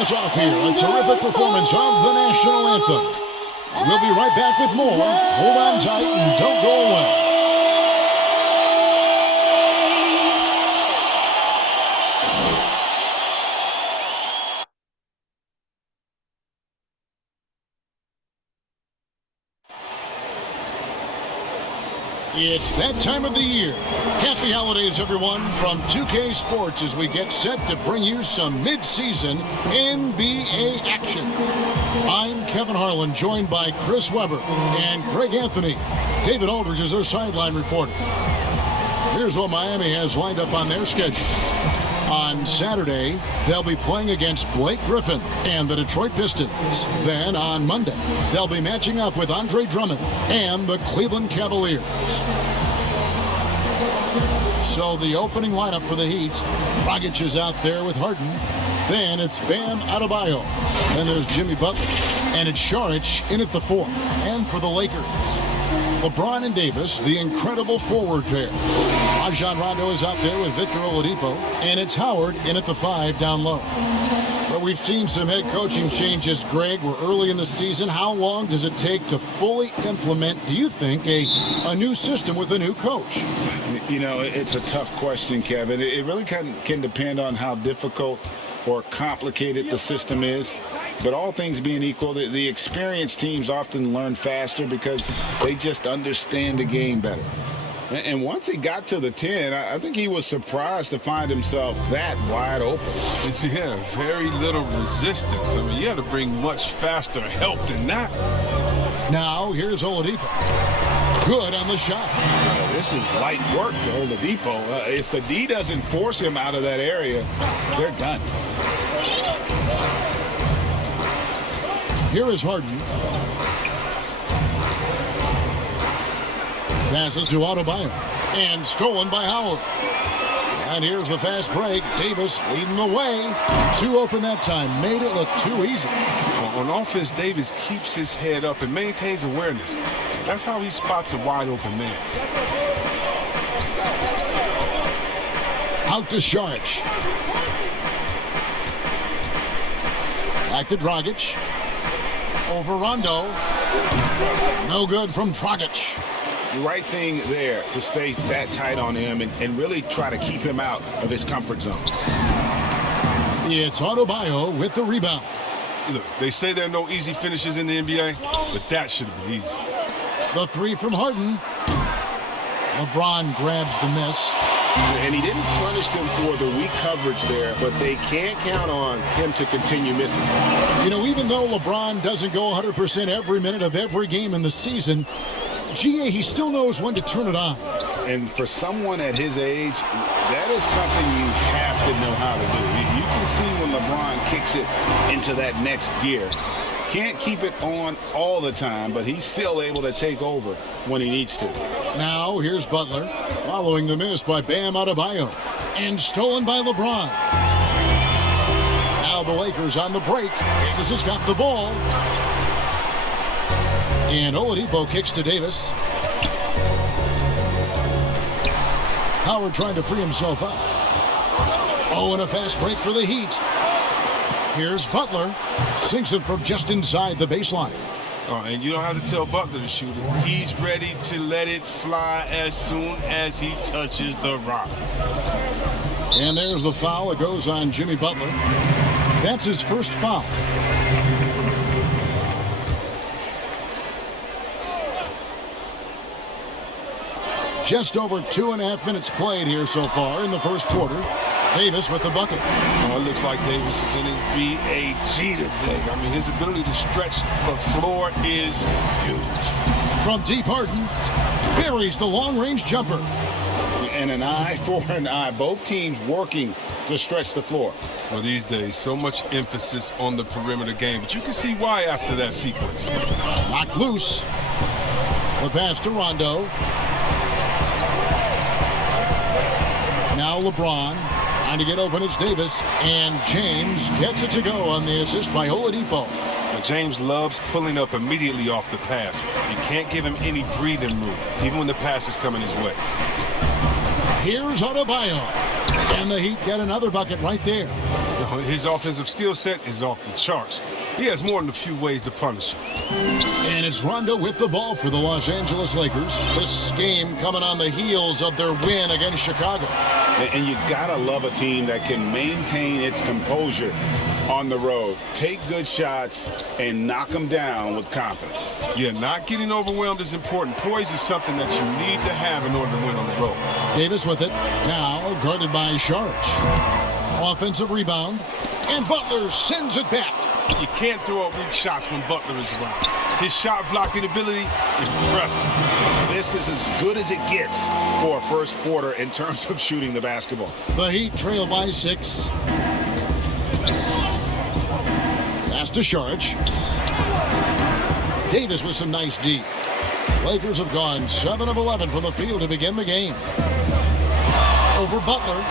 us off here. A terrific performance of the national anthem. We'll be right back with more. Hold on tight and don't go away. It's that time of the year. Happy holidays, everyone, from 2K Sports as we get set to bring you some mid-season NBA action. I'm Kevin Harlan, joined by Chris Webber and Greg Anthony. David Aldridge is our sideline reporter. Here's what Miami has lined up on their schedule. On Saturday, they'll be playing against Blake Griffin and the Detroit Pistons. Then on Monday, they'll be matching up with Andre Drummond and the Cleveland Cavaliers. So the opening lineup for the Heat, Dragic is out there with Harden. Then it's Bam Adebayo. Then there's Jimmy Butler. And it's Saric in at the 4. And for the Lakers, LeBron and Davis, the incredible forward pair. Rajon Rondo is out there with Victor Oladipo, and it's Howard in at the 5 down low. But we've seen some head coaching changes, Greg. We're early in the season. How long does it take to fully implement, do you think, a new system with a new coach? You know, it's a tough question, Kevin. It really can depend on how difficult or complicated the system is. But all things being equal, the experienced teams often learn faster because they just understand the game better. And once he got to the 10, I think he was surprised to find himself that wide open. Yeah, very little resistance. I mean, you had to bring much faster help than that. Now, here's Oladipo. Good on the shot. This is light work for Oladipo. If the D doesn't force him out of that area, they're done. Here is Harden. Passes to Adebayo. And stolen by Howard. And here's the fast break. Davis leading the way. Too open that time. Made it look too easy. On offense, Davis keeps his head up and maintains awareness. That's how he spots a wide open man. Out to Saric. Back to Dragic. Over Rondo. No good from Dragic. The right thing there to stay that tight on him and really try to keep him out of his comfort zone. It's Adebayo with the rebound. Look, they say there are no easy finishes in the NBA, but that should have been easy. The 3 from Harden. LeBron grabs the miss. And he didn't punish them for the weak coverage there, but they can't count on him to continue missing. You know, even though LeBron doesn't go 100% every minute of every game in the season, he still knows when to turn it on. And for someone at his age, that is something you have to know how to do. You can see when LeBron kicks it into that next gear. Can't keep it on all the time, but he's still able to take over when he needs to. Now, here's Butler, following the miss by Bam Adebayo, and stolen by LeBron. Now the Lakers on the break. Davis has got the ball. And Oladipo kicks to Davis. Howard trying to free himself up. Oh, and a fast break for the Heat. Here's Butler. Sinks it from just inside the baseline. Oh, and you don't have to tell Butler to shoot it. He's ready to let it fly as soon as he touches the rock. And there's the foul. It goes on Jimmy Butler. That's his first foul. Just over 2.5 minutes played here so far in the first quarter. Davis with the bucket. Oh, it looks like Davis is in his BAG today. I mean, his ability to stretch the floor is huge. From deep, Harden buries the long-range jumper. And an eye for an eye. Both teams working to stretch the floor. Well, these days, so much emphasis on the perimeter game. But you can see why after that sequence. Knocked loose. The pass to Rondo. Now LeBron trying to get open. It's Davis, and James gets it to go on the assist by Oladipo. Now, James loves pulling up immediately off the pass. You can't give him any breathing room, even when the pass is coming his way. Here's Adebayo, and the Heat get another bucket right there. His offensive skill set is off the charts. He has more than a few ways to punish him. And it's Rondo with the ball for the Los Angeles Lakers. This game coming on the heels of their win against Chicago. And you gotta love a team that can maintain its composure on the road, take good shots, and knock them down with confidence. Yeah, not getting overwhelmed is important. Poise is something that you need to have in order to win on the road. Davis with it. Now guarded by Saric. Offensive rebound. And Butler sends it back. You can't throw up weak shots when Butler is around. His shot blocking ability, impressive. This is as good as it gets for a first quarter in terms of shooting the basketball. The Heat trail by 6. Pass to Saric. Davis with some nice D. Lakers have gone 7 of 11 from the field to begin the game. Over Butler.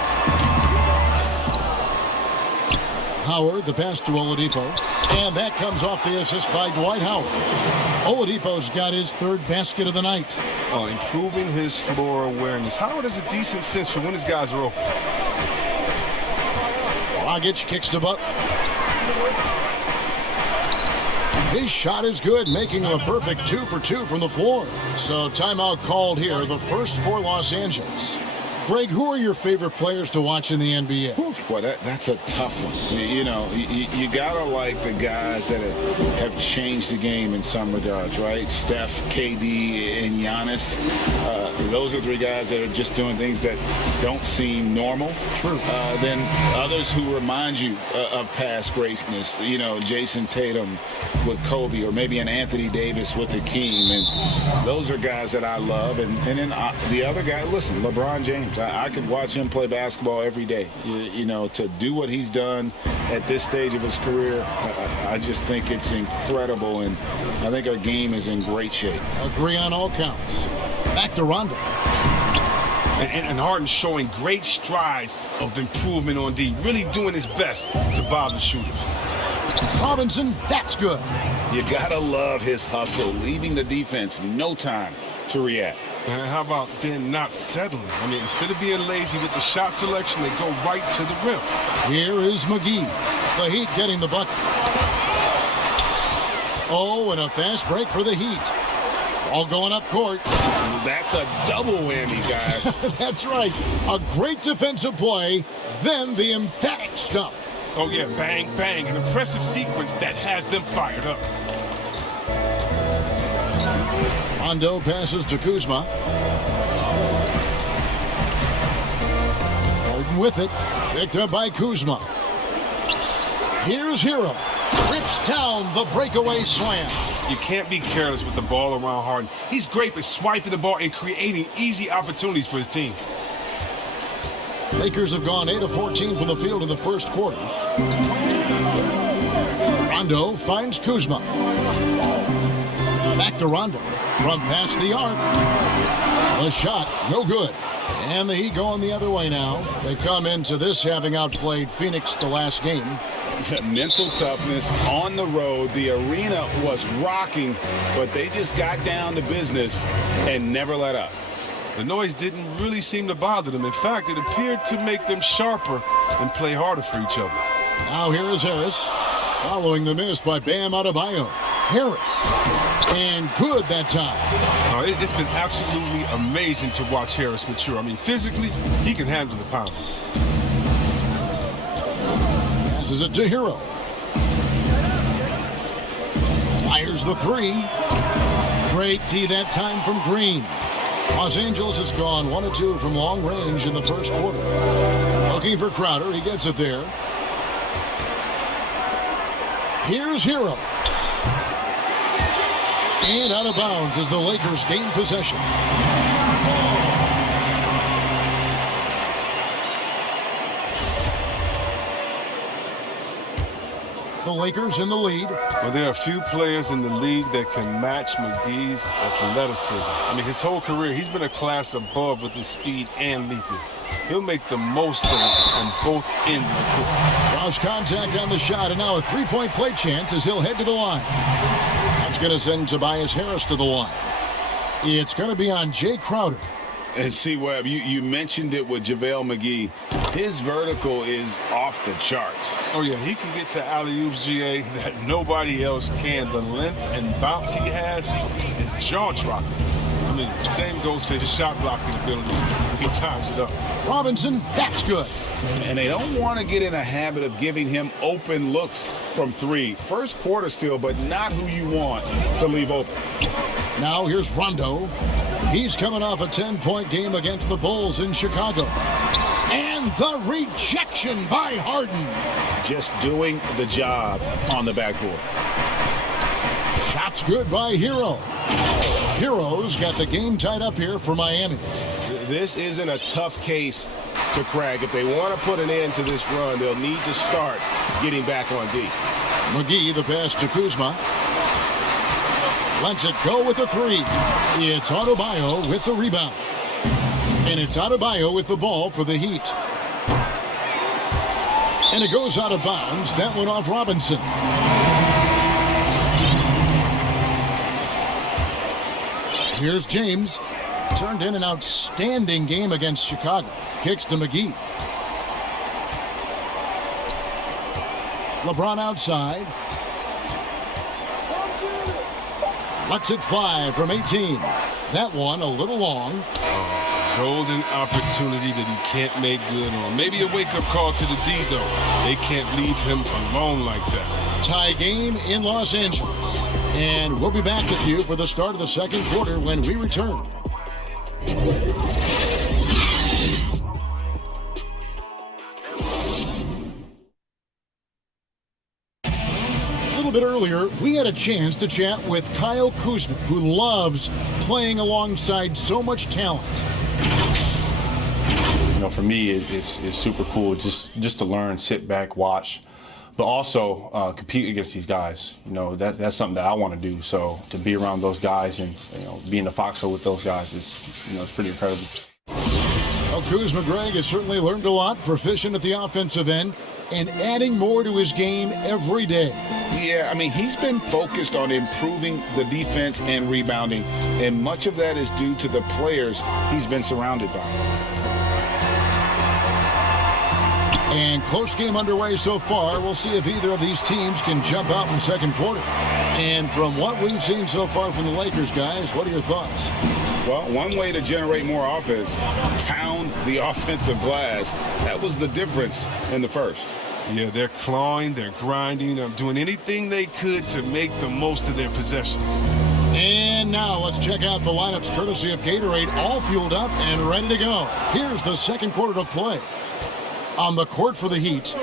Howard, the pass to Oladipo. And that comes off the assist by Dwight Howard. Oladipo's got his 3rd basket of the night. Improving his floor awareness. Howard has a decent sense for when his guys are open. Dragic kicks to Butler. His shot is good, making him a perfect 2 for 2 from the floor. So timeout called here, the first for Los Angeles. Greg, who are your favorite players to watch in the NBA? Boy, that's a tough one. You know, you gotta like the guys that have changed the game in some regards, right? Steph, KD, and Giannis. Those are 3 guys that are just doing things that don't seem normal. True. Then others who remind you of past greatness. You know, Jason Tatum with Kobe, or maybe an Anthony Davis with Hakeem. And those are guys that I love. And then the other guy, listen, LeBron James. I could watch him play basketball every day. You know, to do what he's done at this stage of his career, I just think it's incredible, and I think our game is in great shape. Agree on all counts. Back to Rondo. And Harden showing great strides of improvement on D, really doing his best to bother shooters. Robinson, that's good. You gotta love his hustle, leaving the defense no time to react. And how about then not settling? I mean, instead of being lazy with the shot selection, they go right to the rim. Here is McGee. The Heat getting the bucket. Oh, and a fast break for the Heat. All going up court. That's a double whammy, guys. That's right. A great defensive play, then the emphatic stuff. Oh, yeah, bang, bang. An impressive sequence that has them fired up. Rondo passes to Kuzma. Harden with it. Picked up by Kuzma. Here's Hero. Trips down the breakaway slam. You can't be careless with the ball around Harden. He's great at swiping the ball and creating easy opportunities for his team. Lakers have gone 8 of 14 from the field in the first quarter. Rondo finds Kuzma. Back to Rondo. From past the arc. The shot, no good. And the Heat going the other way now. They come into this having outplayed Phoenix the last game. Mental toughness on the road. The arena was rocking, but they just got down to business and never let up. The noise didn't really seem to bother them. In fact, it appeared to make them sharper and play harder for each other. Now here is Harris. Following the miss by Bam Adebayo. Harris. And good that time. It's been absolutely amazing to watch Harris mature. I mean, physically, he can handle the pound. Passes it to Hero. Fires the 3. Great tee that time from Green. Los Angeles has gone 1 of 2 from long range in the first quarter. Looking for Crowder. He gets it there. Here's Hero. And out of bounds as the Lakers gain possession. The Lakers in the lead. Well, there are a few players in the league that can match McGee's athleticism. I mean, his whole career, he's been a class above with his speed and leaping. He'll make the most of it on both ends of the court. Draws contact on the shot, and now a three-point play chance as he'll head to the line. That's going to send Tobias Harris to the line. It's going to be on Jay Crowder. And see, Webb, you mentioned it with JaVale McGee. His vertical is off the charts. Oh, yeah, he can get to alley-oops, GA, that nobody else can. The length and bounce he has is jaw-dropping. I mean, same goes for his shot blocking ability. He times it up. Robinson, that's good. And they don't want to get in a habit of giving him open looks from three. First quarter still, but not who you want to leave open. Now here's Rondo. He's coming off a 10-point game against the Bulls in Chicago. And the rejection by Harden. Just doing the job on the backboard. Shots good by Hero. Hero's got the game tied up here for Miami. This isn't a tough case to crack. If they want to put an end to this run, they'll need to start getting back on D. McGee, the pass to Kuzma. Lets it go with the three. It's Adebayo with the rebound. And it's Adebayo with the ball for the Heat. And it goes out of bounds. That went off Robinson. Here's James. Turned in an outstanding game against Chicago. Kicks to McGee. LeBron outside. Lets it fly from 18. That one a little long. Golden opportunity that he can't make good on. Maybe a wake-up call to the D, though. They can't leave him alone like that. Tie game in Los Angeles. And we'll be back with you for the start of the second quarter when we return. A little bit earlier, we had a chance to chat with Kyle Kuzma, who loves playing alongside so much talent. You know, for me, it's super cool just to learn, sit back, watch, but also compete against these guys. You know, that's something that I want to do. So to be around those guys and, you know, be in the foxhole with those guys is, you know, it's pretty incredible. Well, Kuzma Greg has certainly learned a lot, proficient at the offensive end, and adding more to his game every day. Yeah, I mean, he's been focused on improving the defense and rebounding, and much of that is due to the players he's been surrounded by. And close game underway so far. We'll see if either of these teams can jump out in the second quarter. And from what we've seen so far from the Lakers, guys, what are your thoughts? Well, one way to generate more offense, pound the offensive glass. That was the difference in the first. Yeah, they're clawing, they're grinding, they're doing anything they could to make the most of their possessions. And now let's check out the lineups courtesy of Gatorade, all fueled up and ready to go. Here's the second quarter of play. On the court for the Heat,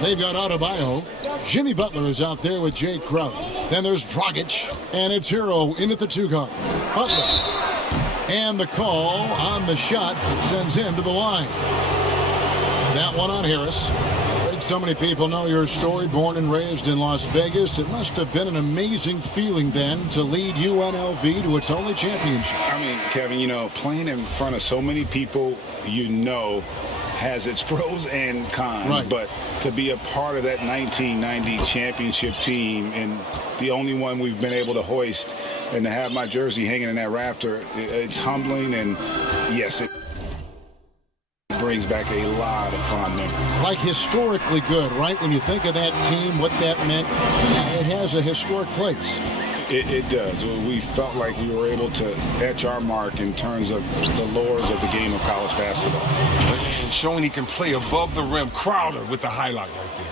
they've got Adebayo. Jimmy Butler is out there with Jay Crowder. Then there's Dragic, and it's Hero in at the two guard. Butler. And the call on the shot that sends him to the line. That one on Harris. So many people know your story, born and raised in Las Vegas. It must have been an amazing feeling then to lead UNLV to its only championship. I mean, Kevin, you know, playing in front of so many people you know has its pros and cons, right. But to be a part of that 1990 championship team and the only one we've been able to hoist and to have my jersey hanging in that rafter, it's humbling, and yes, it brings back a lot of fond memories. Like historically good, right? When you think of that team, what that meant, it has a historic place. It does. We felt like we were able to etch our mark in terms of the lures of the game of college basketball. And showing he can play above the rim. Crowder with the highlight right there.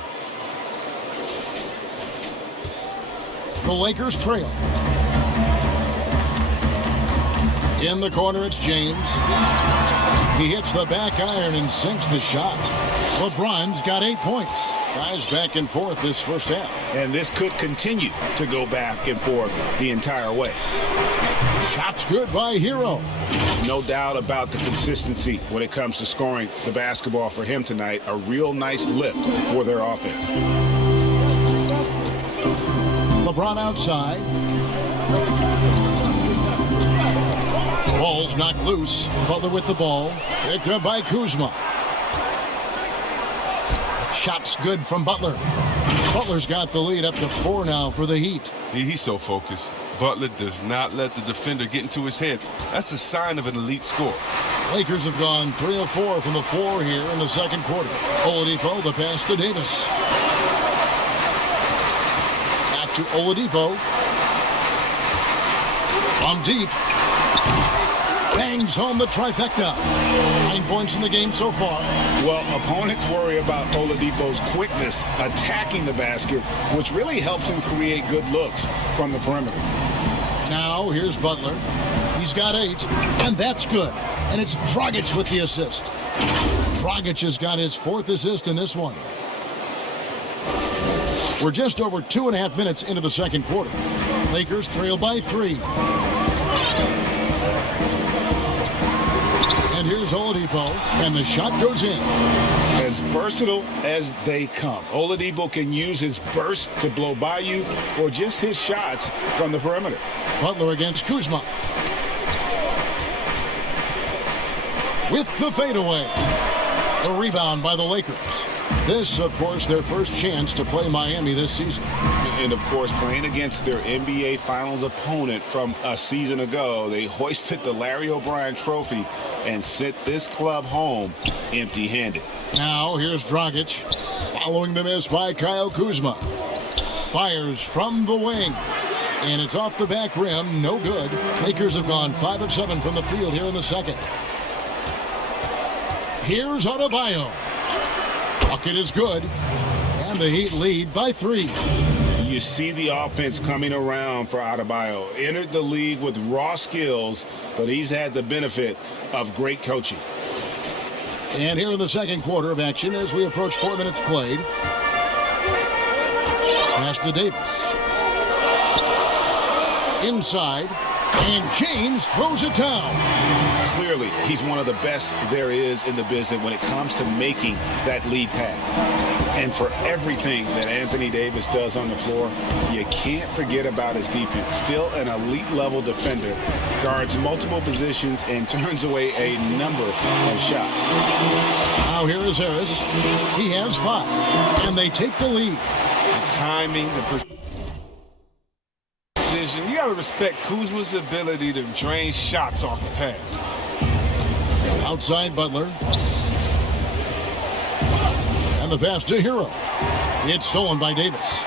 The Lakers trail. In the corner, it's James. He hits the back iron and sinks the shot. LeBron's got 8 points. Guys back and forth this first half. And this could continue to go back and forth the entire way. Shots good by Hero. No doubt about the consistency when it comes to scoring the basketball for him tonight. A real nice lift for their offense. LeBron outside. Ball's knocked loose. Butler with the ball. Picked up by Kuzma. Shots good from Butler. Butler's got the lead up to 4 now for the Heat. He's so focused. Butler does not let the defender get into his head. That's a sign of an elite scorer. Lakers have gone 3 of 4 from the floor here in the second quarter. Oladipo, the pass to Davis. Back to Oladipo. From deep. Bangs home the trifecta. 9 points in the game so far. Well, opponents worry about Oladipo's quickness attacking the basket, which really helps him create good looks from the perimeter. Now, here's Butler. He's got 8, and that's good. And it's Dragic with the assist. Dragic has got his 4th assist in this one. We're just over 2.5 minutes into the second quarter. Lakers trail by 3. And here's Oladipo, and the shot goes in. As versatile as they come, Oladipo can use his burst to blow by you or just his shots from the perimeter. Butler against Kuzma. With the fadeaway. A rebound by the Lakers. This, of course, their first chance to play Miami this season. And, of course, playing against their NBA Finals opponent from a season ago, they hoisted the Larry O'Brien Trophy and sent this club home empty-handed. Now, here's Dragic, following the miss by Kyle Kuzma. Fires from the wing, and it's off the back rim, no good. Lakers have gone 5 of 7 from the field here in the second. Here's Adebayo. Bucket is good, and the Heat lead by 3. You see the offense coming around for Adebayo. Entered the league with raw skills, but he's had the benefit of great coaching. And here in the second quarter of action as we approach 4 minutes played. Pass to Davis. Inside, and James throws it down. Clearly, he's one of the best there is in the business when it comes to making that lead pass. And for everything that Anthony Davis does on the floor, you can't forget about his defense. Still an elite level defender, guards multiple positions and turns away a number of shots. Now here is Harris. He has 5, and they take the lead. The timing, the precision. You got to respect Kuzma's ability to drain shots off the pass. Outside Butler. And the pass to Hero. It's stolen by Davis.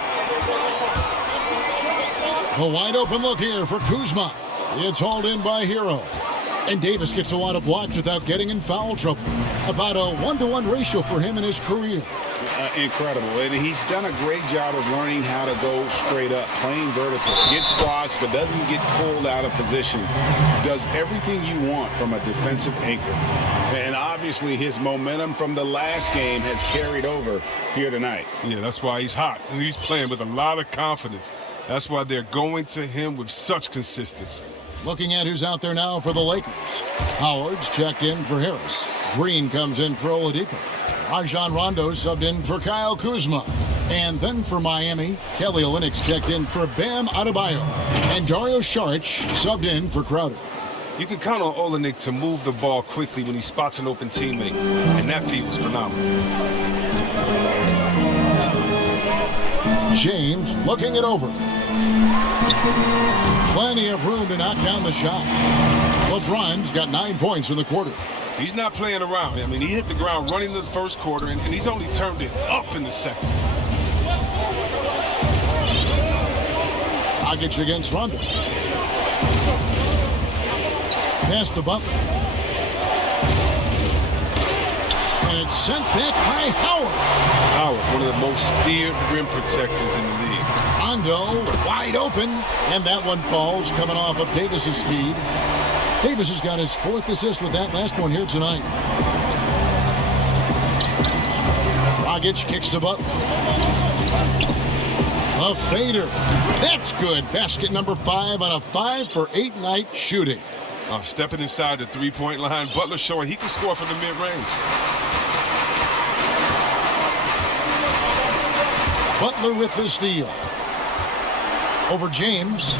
A wide open look here for Kuzma. It's hauled in by Hero. And Davis gets a lot of blocks without getting in foul trouble. About a 1-to-1 ratio for him in his career. Incredible. And he's done a great job of learning how to go straight up, playing vertical. Gets blocks, but doesn't get pulled out of position. Does everything you want from a defensive anchor. And obviously his momentum from the last game has carried over here tonight. Yeah, that's why he's hot. He's playing with a lot of confidence. That's why they're going to him with such consistency. Looking at who's out there now for the Lakers. Howard's checked in for Harris. Green comes in for Oladipo. Rajon Rondo subbed in for Kyle Kuzma. And then for Miami, Kelly Olynyk's checked in for Bam Adebayo. And Dario Saric subbed in for Crowder. You can count on Olynyk to move the ball quickly when he spots an open teammate, and that feat was phenomenal. James looking it over. Plenty of room to knock down the shot. LeBron's got 9 points in the quarter. He's not playing around. I mean, he hit the ground running in the first quarter, and he's only turned it up in the second. Dragic against Rondo. Pass to Butler. And it's sent back by Howard. Howard, one of the most feared rim protectors in the league. Rondo wide open, and that one falls coming off of Davis's feed. Davis has got his 4th assist with that last one here tonight. Dragic kicks to Butler. A fader. That's good. Basket number 5 on a 5-for-8 night shooting. Stepping inside the three-point line, Butler showing he can score from the mid-range. Butler with the steal. Over James.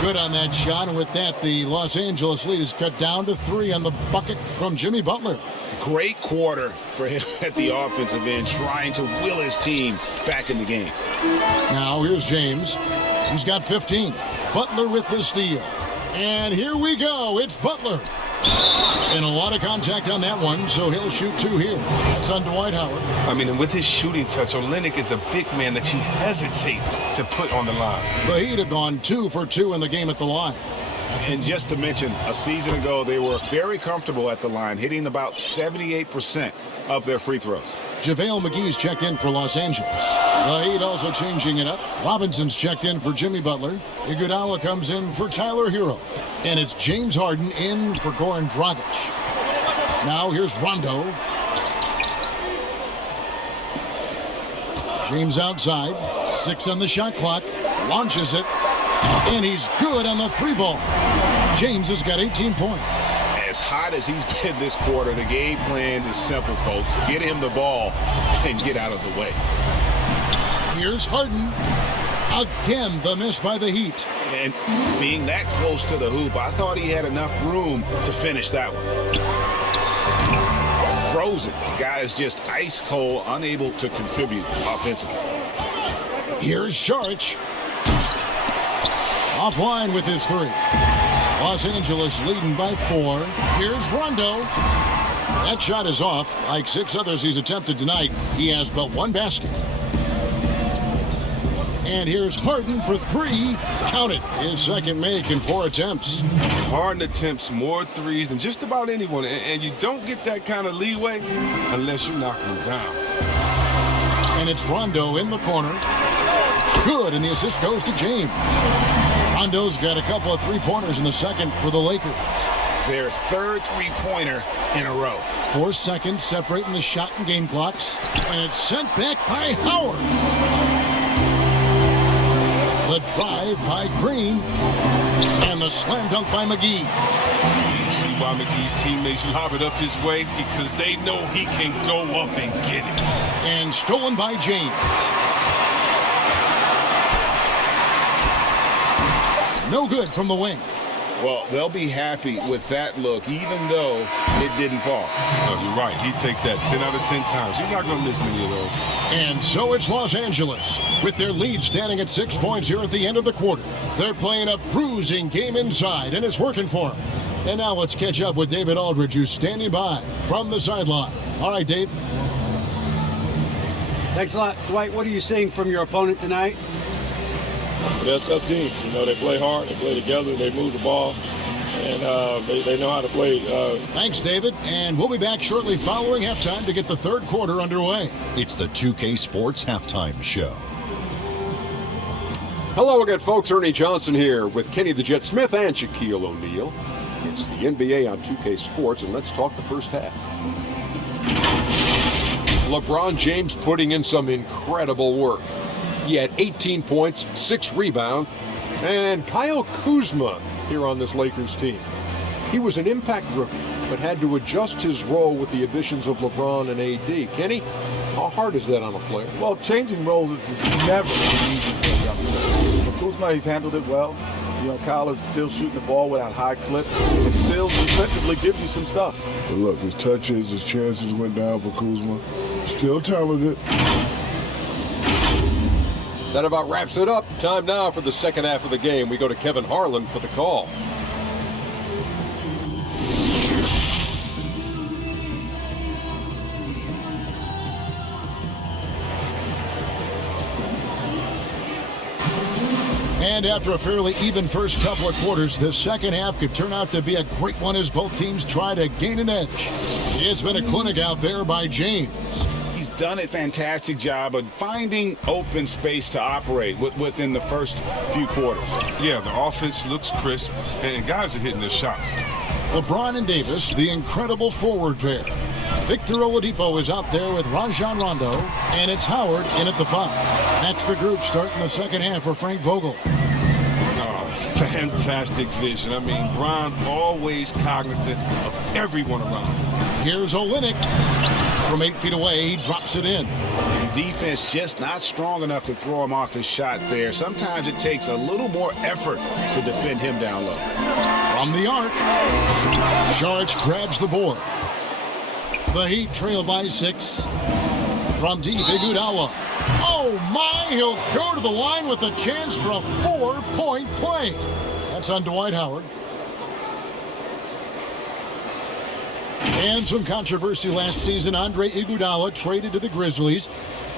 Good on that shot, and with that, the Los Angeles lead is cut down to 3 on the bucket from Jimmy Butler. Great quarter for him at the offensive end, trying to will his team back in the game. Now, here's James. He's got 15. Butler with the steal. And here we go. It's Butler. And a lot of contact on that one, so he'll shoot 2 here. That's on Dwight Howard. I mean, and with his shooting touch, Olynyk is a big man that you hesitate to put on the line. The Heat have gone 2 for 2 in the game at the line. And just to mention, a season ago, they were very comfortable at the line, hitting about 78% of their free throws. JaVale McGee's checked in for Los Angeles. The Heat also changing it up. Robinson's checked in for Jimmy Butler. Iguodala comes in for Tyler Hero. And it's James Harden in for Goran Dragic. Now here's Rondo. James outside. 6 on the shot clock. Launches it. And he's good on the 3-ball. James has got 18 points. As hot as he's been this quarter, the game plan is simple, folks. Get him the ball and get out of the way. Here's Harden. Again, the miss by the Heat. And being that close to the hoop, I thought he had enough room to finish that one. Frozen. The guy is just ice cold, unable to contribute offensively. Here's Saric. Offline with his 3. Los Angeles leading by 4. Here's Rondo. That shot is off. Like 6 others he's attempted tonight, he has but 1 basket. And here's Harden for 3. Count it. His second make in 4 attempts. Harden attempts more threes than just about anyone, and you don't get that kind of leeway unless you knock him down. And it's Rondo in the corner. Good, and the assist goes to James. Rondo's got a couple of 3-pointers in the second for the Lakers. Their 3rd 3-pointer in a row. 4 seconds separating the shot and game clocks. And it's sent back by Howard. The drive by Green. And the slam dunk by McGee. You see why McGee's teammates lob it up his way? Because they know he can go up and get it. And stolen by James. No good from the wing. Well, they'll be happy with that look, even though it didn't fall. No, you're right. He'd take that 10 out of 10 times. You're not going to miss many of those. And so it's Los Angeles, with their lead standing at 6 points here at the end of the quarter. They're playing a bruising game inside, and it's working for them. And now let's catch up with David Aldridge, who's standing by from the sideline. All right, Dave. Thanks a lot. Dwight, what are you seeing from your opponent tonight? They're a tough team. You know, they play hard, they play together, they move the ball, and they know how to play. Thanks, David. And we'll be back shortly following halftime to get the 3rd quarter underway. It's the 2K Sports Halftime Show. Hello again, folks. Ernie Johnson here with Kenny the Jet Smith and Shaquille O'Neal. It's the NBA on 2K Sports, and let's talk the first half. LeBron James putting in some incredible work. He had 18 points, 6 rebounds, and Kyle Kuzma here on this Lakers team. He was an impact rookie, but had to adjust his role with the additions of LeBron and AD. Kenny, how hard is that on a player? Well, changing roles is never easy for a young player. For Kuzma, he's handled it well. You know, Kyle is still shooting the ball without high clip and still defensively gives you some stuff. But look, his touches, his chances went down for Kuzma. Still talented. That about wraps it up. Time now for the second half of the game. We go to Kevin Harlan for the call. And after a fairly even first couple of quarters, the second half could turn out to be a great one as both teams try to gain an edge. It's been a clinic out there by James. He's done a fantastic job of finding open space to operate within the first few quarters. Yeah, the offense looks crisp, and guys are hitting their shots. LeBron and Davis, the incredible forward pair. Victor Oladipo is out there with Rajon Rondo, and it's Howard in at the 5. That's the group starting the second half for Frank Vogel. Fantastic vision. I mean, Bron always cognizant of everyone around him. Here's Olynyk. From 8 feet away, he drops it in. Defense just not strong enough to throw him off his shot there. Sometimes it takes a little more effort to defend him down low. From the arc, Saric grabs the board. The Heat trail by 6. From deep, Iguodala. Oh my, he'll go to the line with a chance for a 4-point play. That's on Dwight Howard. And some controversy last season. Andre Iguodala traded to the Grizzlies.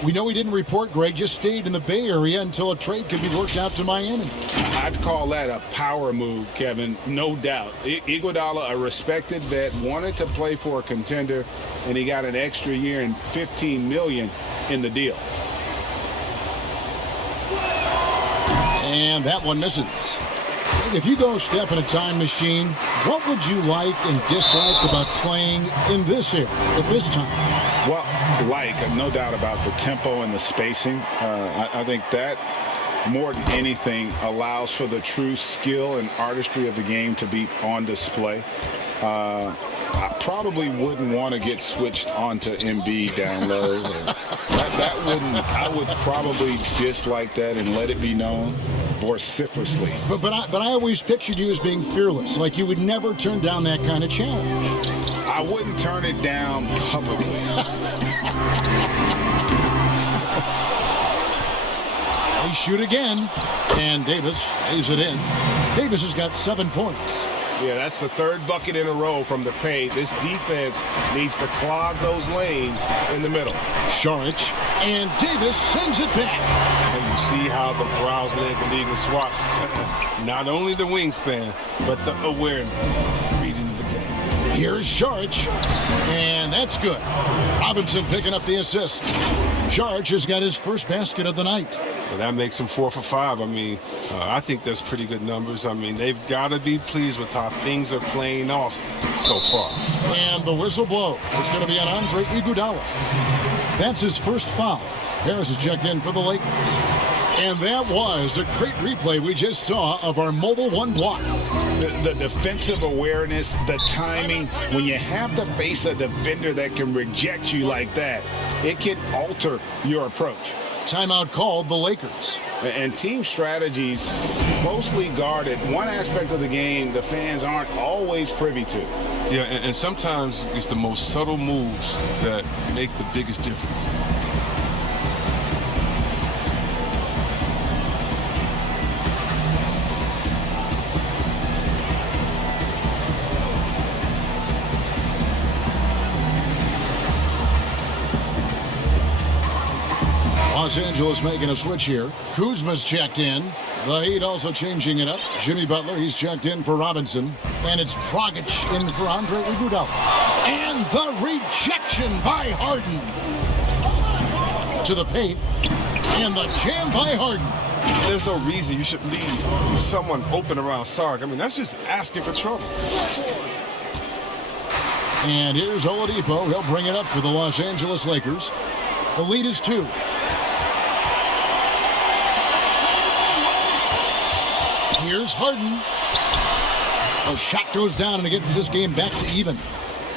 We know he didn't report, Greg, just stayed in the Bay Area until a trade could be worked out to Miami. I'd call that a power move, Kevin, no doubt. Iguodala, a respected vet, wanted to play for a contender, and he got an extra year and $15 million in the deal. And that one misses. If you go step in a time machine, what would you like and dislike about playing in this era at this time? Well, no doubt about the tempo and the spacing. I think that, more than anything, allows for the true skill and artistry of the game to be on display. I probably wouldn't want to get switched onto Embiid down low. I would probably dislike that and let it be known vociferously. But I always pictured you as being fearless, like you would never turn down that kind of challenge. I wouldn't turn it down publicly. They shoot again, and Davis lays it in. Davis has got 7 points. Yeah, that's the third bucket in a row from the paint. This defense needs to clog those lanes in the middle. Saric, and Davis sends it back. And you see how the Browns led the league in swats. Not only the wingspan, but the awareness, reading the game. Here's Saric, and that's good. Robinson picking up the assist. Saric has got his first basket of the night. Well, that makes him 4 for 5. I mean, I think that's pretty good numbers. I mean, they've got to be pleased with how things are playing off so far. And the whistle blow is going to be on Andre Iguodala. That's his first foul. Harris is checked in for the Lakers. And that was a great replay we just saw of our Mobile One block. The defensive awareness, the timing, when you have to face a defender that can reject you like that, it can alter your approach. Timeout called the Lakers. And team strategies closely guarded. One aspect of the game the fans aren't always privy to. Yeah, and sometimes it's the most subtle moves that make the biggest difference. Los Angeles making a switch here. Kuzma's checked in. The Heat also changing it up. Jimmy Butler, he's checked in for Robinson. And it's Dragic in for Andre Iguodala. And the rejection by Harden. To the paint. And the jam by Harden. There's no reason you should leave someone open around Sark. I mean, that's just asking for trouble. And here's Oladipo. He'll bring it up for the Los Angeles Lakers. The lead is 2. Here's Harden. The shot goes down and it gets this game back to even.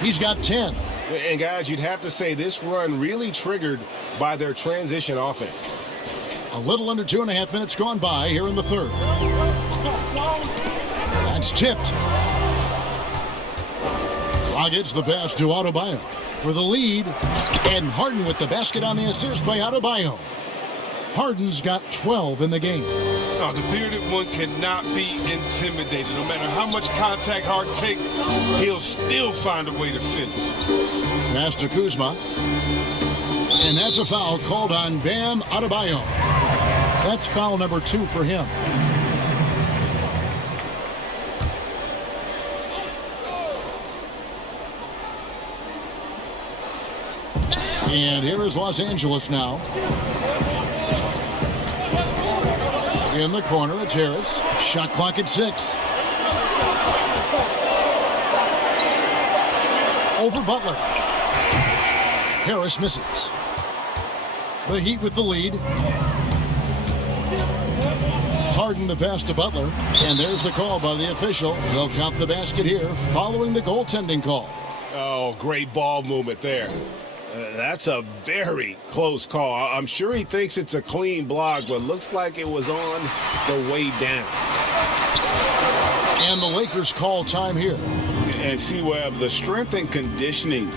He's got 10. And guys, you'd have to say this run really triggered by their transition offense. A little under 2.5 minutes gone by here in the third. That's tipped. Dragic the pass to Adebayo for the lead. And Harden with the basket on the assist by Adebayo. Harden's got 12 in the game. No, the bearded one cannot be intimidated. No matter how much contact Harden takes, he'll still find a way to finish. Pass to Kuzma. And that's a foul called on Bam Adebayo. That's foul number 2 for him. And here is Los Angeles now. In the corner, it's Harris. Shot clock at 6. Over Butler. Harris misses. The Heat with the lead. Harden the pass to Butler. And there's the call by the official. They'll count the basket here following the goaltending call. Oh, great ball movement there. That's a very close call. I'm sure he thinks it's a clean block, but looks like it was on the way down. And the Lakers call time here. And C-Web, the strength and conditioning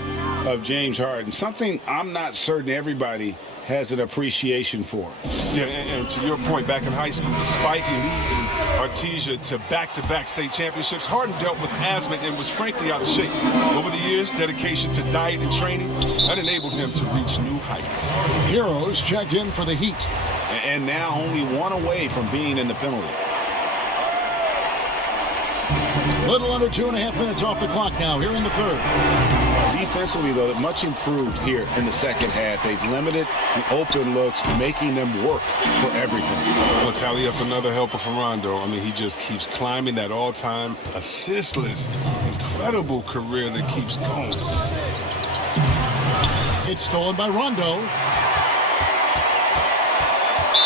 of James Harden, something I'm not certain everybody has an appreciation for. Yeah, and to your point, back in high school, despite leading Artesia to back-to-back state championships, Harden dealt with asthma and was frankly out of shape. Over the years, dedication to diet and training, that enabled him to reach new heights. Heroes checked in for the Heat. And now only one away from being in the penalty. Little under 2.5 minutes off the clock now here in the third. Defensively, though, much improved here in the second half. They've limited the open looks, making them work for everything. We'll tally up another helper for Rondo. I mean, he just keeps climbing that all-time assist list. Incredible career that keeps going. It's stolen by Rondo.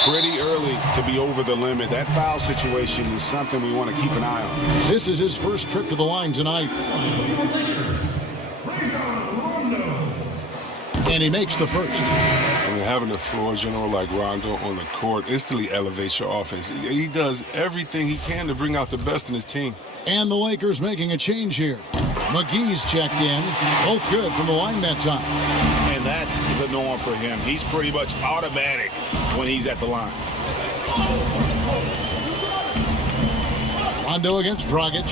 Pretty early to be over the limit. That foul situation is something we want to keep an eye on. This is his first trip to the line tonight. And he makes the first. I mean, having a floor general like Rondo on the court instantly elevates your offense. He does everything he can to bring out the best in his team. And the Lakers making a change here. McGee's checked in. Both good from the line that time. And that's the norm for him. He's pretty much automatic when he's at the line. Rondo against Dragic.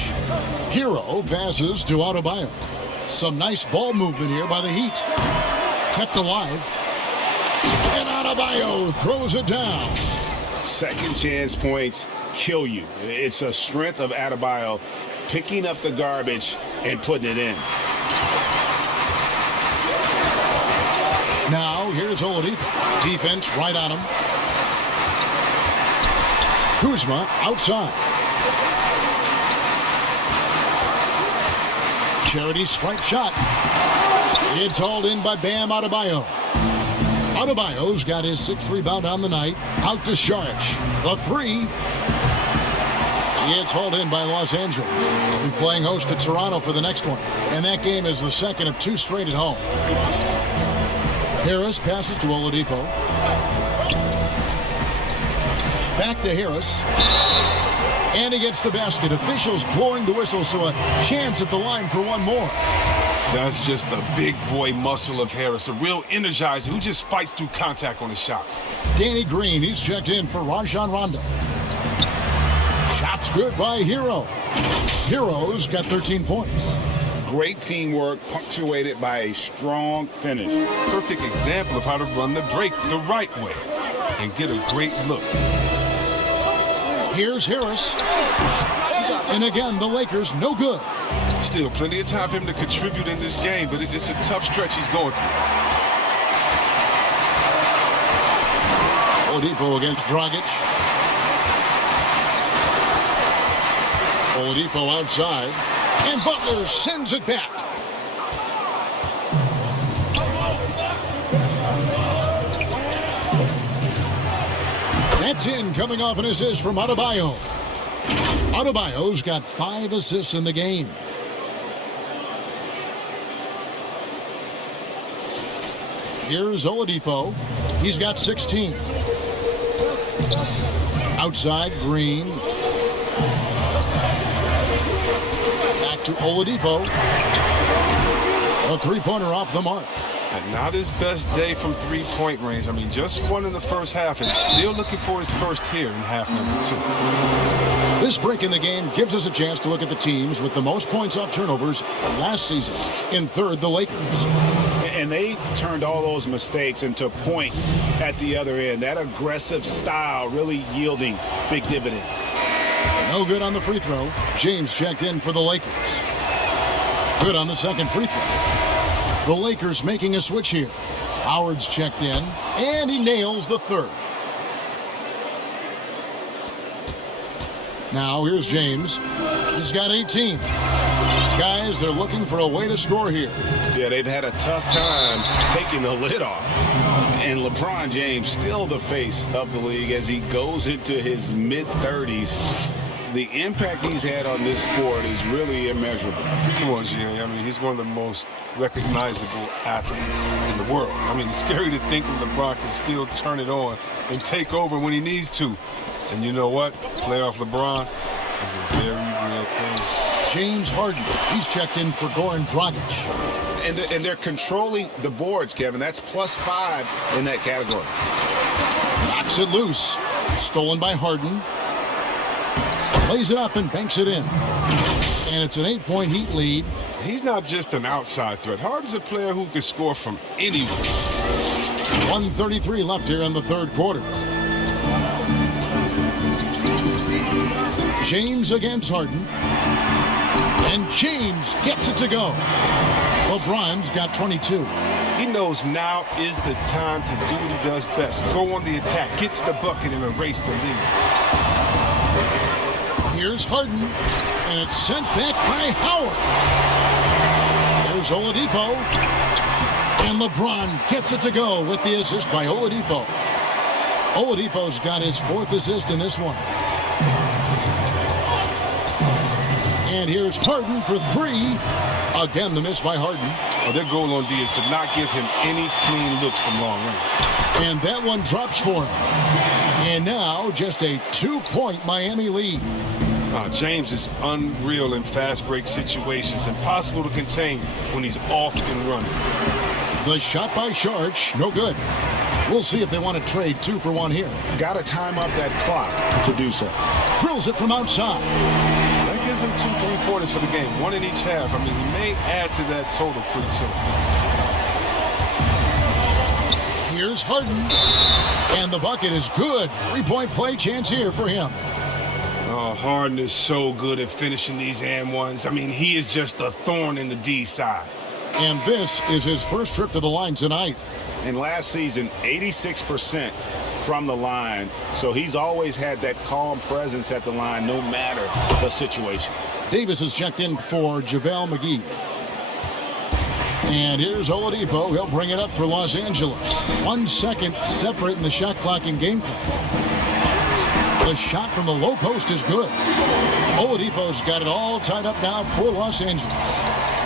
Hero passes to Adebayo. Some nice ball movement here by the Heat. Kept alive. And Adebayo throws it down. Second chance points kill you. It's a strength of Adebayo picking up the garbage and putting it in. Now, here's Oladipo. Defense right on him. Kuzma outside. Charity stripe shot. It's hauled in by Bam Adebayo. Adebayo's got his 6th rebound on the night. Out to Saric. The three. It's hauled in by Los Angeles. We're playing host to Toronto for the next one. And that game is the second of 2 straight at home. Harris passes to Oladipo. Back to Harris. And he gets the basket. Officials blowing the whistle, so a chance at the line for one more. That's just the big boy muscle of Harris, a real energizer who just fights through contact on his shots. Danny Green, he's checked in for Rajon Rondo. Shots good by Hero. Hero's got 13 points. Great teamwork punctuated by a strong finish. Perfect example of how to run the break the right way and get a great look. Here's Harris. And again, the Lakers no good. Still plenty of time for him to contribute in this game, but it's a tough stretch he's going through. Oladipo against Dragic. Oladipo outside. And Butler sends it back. That's in, coming off an assist from Adebayo. Adebayo's got 5 assists in the game. Here's Oladipo. He's got 16. Outside, Green. Back to Oladipo. A three-pointer off the mark. And not his best day from three-point range. I mean, just one in the first half and still looking for his first here in half number 2. This break in the game gives us a chance to look at the teams with the most points off turnovers last season. In third, the Lakers. And they turned all those mistakes into points at the other end. That aggressive style really yielding big dividends. No good on the free throw. James checked in for the Lakers. Good on the second free throw. The Lakers making a switch here. Howard's checked in, and he nails the third. Now here's James. He's got 18. Guys, they're looking for a way to score here. Yeah, they've had a tough time taking the lid off. And LeBron James still the face of the league as he goes into his mid-30s. The impact he's had on this sport is really immeasurable. Come on, G.A. I mean, he's one of the most recognizable athletes in the world. I mean, it's scary to think that LeBron can still turn it on and take over when he needs to. And you know what? Playoff LeBron is a very real thing. James Harden, he's checked in for Goran Dragic. And they're controlling the boards, Kevin. That's +5 in that category. Knocks it loose. Stolen by Harden. Plays it up and banks it in. And it's an 8-point Heat lead. He's not just an outside threat. Harden's a player who can score from anywhere. 1:33 left here in the third quarter. James against Harden. And James gets it to go. LeBron's got 22. He knows now is the time to do what he does best. Go on the attack, get to the bucket, and erase the lead. Here's Harden, and it's sent back by Howard. There's Oladipo. And LeBron gets it to go with the assist by Oladipo. Oladipo's got his 4th assist in this one. And here's Harden for 3. Again, the miss by Harden. Oh, their goal on D is to not give him any clean looks from long range. And that one drops for him. And now just a 2-point Miami lead. James is unreal in fast break situations. Impossible to contain when he's off and running. The shot by Saric, no good. We'll see if they want to trade 2 for 1 here. Got to time up that clock to do so. Drills it from outside. That gives him 2 3-pointers for the game, 1 in each half. I mean, he may add to that total pretty soon. Here's Harden. And the bucket is good. 3-point play chance here for him. Oh, Harden is so good at finishing these and ones. I mean, he is just a thorn in the D side. And this is his first trip to the line tonight. And last season, 86% from the line. So he's always had that calm presence at the line no matter the situation. Davis is checked in for JaVale McGee. And here's Oladipo. He'll bring it up for Los Angeles. 1 second separating the shot clock and game clock. The shot from the low post is good. Oladipo's got it all tied up now for Los Angeles.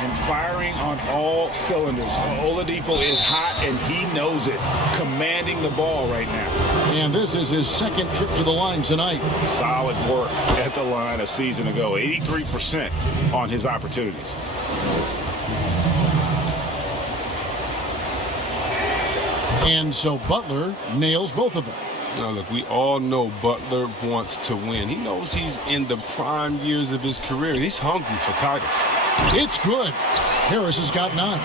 And firing on all cylinders. Oladipo is hot, and he knows it. Commanding the ball right now. And this is his 2nd trip to the line tonight. Solid work at the line a season ago. 83% on his opportunities. And so Butler nails both of them. Now, look, we all know Butler wants to win. He knows he's in the prime years of his career, and he's hungry for titles. It's good. Harris has got 9.